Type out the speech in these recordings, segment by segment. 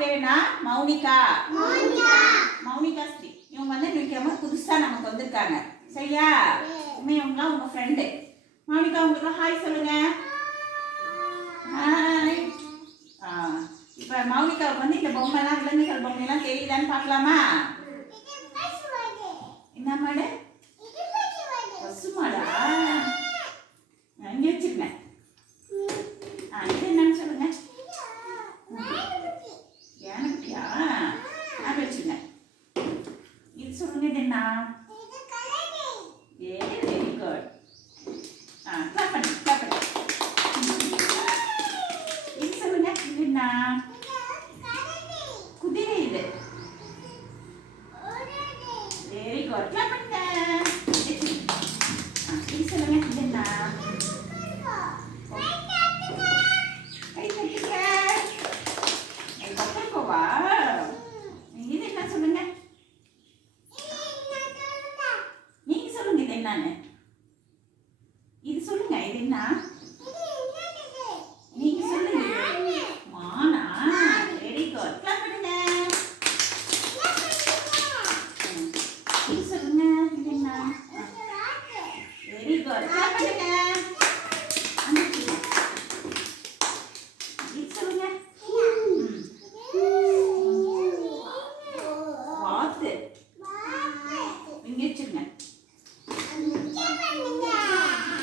பேர் என்ன? மௌனிகா. மௌனிகா ஸ்ரீ. இவங்க வந்து இன்னைக்கு புதுசா நமக்கு வந்திருக்காங்க. சரியா? இவங்கலாம் உங்க ஃப்ரெண்டு. மௌனிகா உங்களுக்கு ஹாய் சொல்லுங்க. ஹாய். இப்போ மௌனிகாவுக்கு வந்து இந்த பொம்மைலாம் விலங்குகள் பொம்மைலாம் தெரியுதான்னு பார்க்கலாமா? என்ன மாடு? பசு மாடா? இங்கே வச்சிருக்கேன். இது என்னன்னு சொல்லுங்க. யானைக்குட்டியா? அது வச்சுருங்க. இது சொல்லுங்க. இது என்ன? Very good. கிளாப் பண்ணு, கிளாப் பண்ணு. இது சொல்லுங்க. இது என்ன? குதிரை. இது வெரி குட். கிளாப் பண்ணுங்க. இது சொல்லுங்க. இது என்ன? கை தட்டுங்க. கொக்கரக்கோவா? இது என்ன சொல்லுங்க. நீங்க சொல்லுங்க. இது என்னன்னு இது சொல்லுங்க. இது என்ன? நீங்க சொல்லுங்க. மானா? Very good. கிளாப் பண்ணுங்க. இது சொல்லுங்க. இது என்ன? Very good. கிளாப் பண்ணுங்க. இது சொல்லுங்க. வாத்து. இங்க வச்சிருங்க.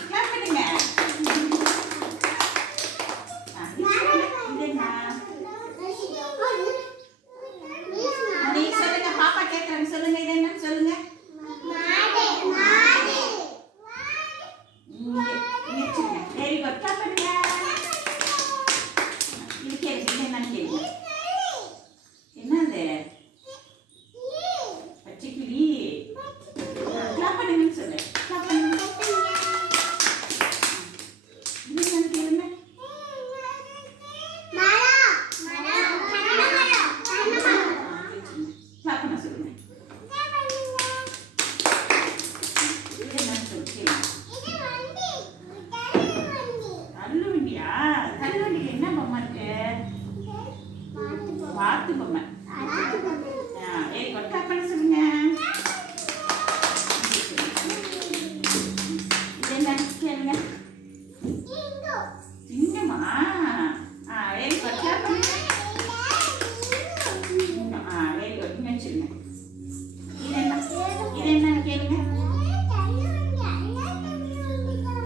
கிளாப் பண்ணுங்க. இது என்ன? நீங்க சொல்லுங்க. பாப்பா கேட்கறாங்க. சொல்லுங்க. இது என்னன்னு சொல்லுங்க. Very good. கிளாப் பண்ணுங்க. இது கேளுங்க. இது என்னன்னு கேளுங்க. என்னது? பச்சைக்கிளி. கிளாப் பண்ணுங்கன்னு சொல்லு. கிளாப் பண்ணுங்க. இது என்னன்னு கேளுங்க. கிளாப் பண்ண சொல்லுங்க. இது என்னன்னு சொல்லு. கேளுங்க. தள்ளுவண்டியா? தள்ளுவண்டிக்கு என்ன பொம்மை இருக்கு? வாத்து பொம்மை. Very good. கிளாப் பண்ண சொல்லுங்க. இது என்னன்னு கேளுங்க. சிங்கமா? Very good. கிளாப் பண்ணுங்க. Very good. இங்க வச்சிருங்க. இது என்ன? இது என்னன்னு கேளுங்க.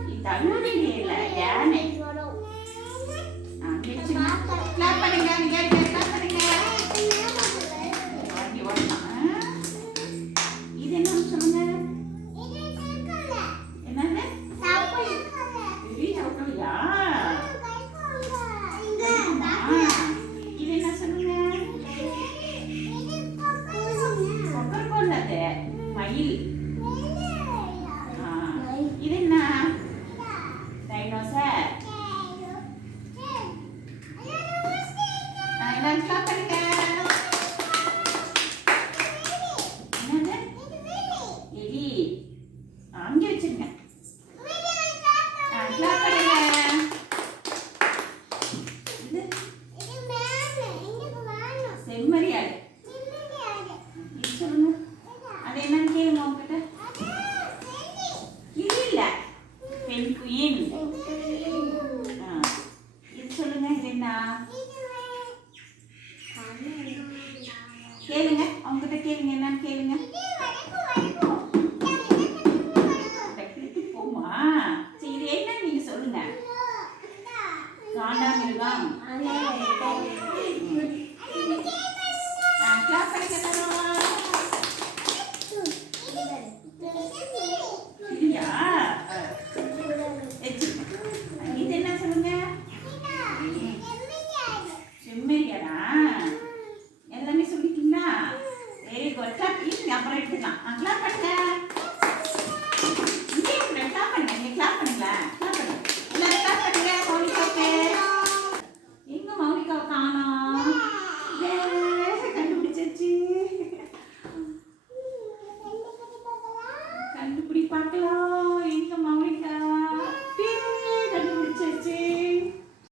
இது தள்ளுவண்டி இல்ல, யானை. கிளாப் பண்ணுங்க. நீங்க கிளாப் பண்ணுங்க. வாங்கி வரலாம். இது என்னன்னு சொல்லுங்க. என்னது? பெரிய சவுக்கடியா? இது என்ன சொல்லுங்க. கொக்கரக்கோன்னது மயில். இது என்ன? டைனோசர். எல்லாரும் கிளாப் பண்ணுங்க. என்னது? எலி. அங்க வச்சிருங்க. கிளாப் பண்ணுங்க. இது செம்மறியாடு. இது சொல்லுங்க. அது என்னன்னு கேளுங்க உங்ககிட்ட. இது இல்ல, பென்குயின். இது சொல்லுங்க. இது என்ன? கேளுங்க. அவங்ககிட்ட கேளுங்க. என்னன்னு கேளுங்க.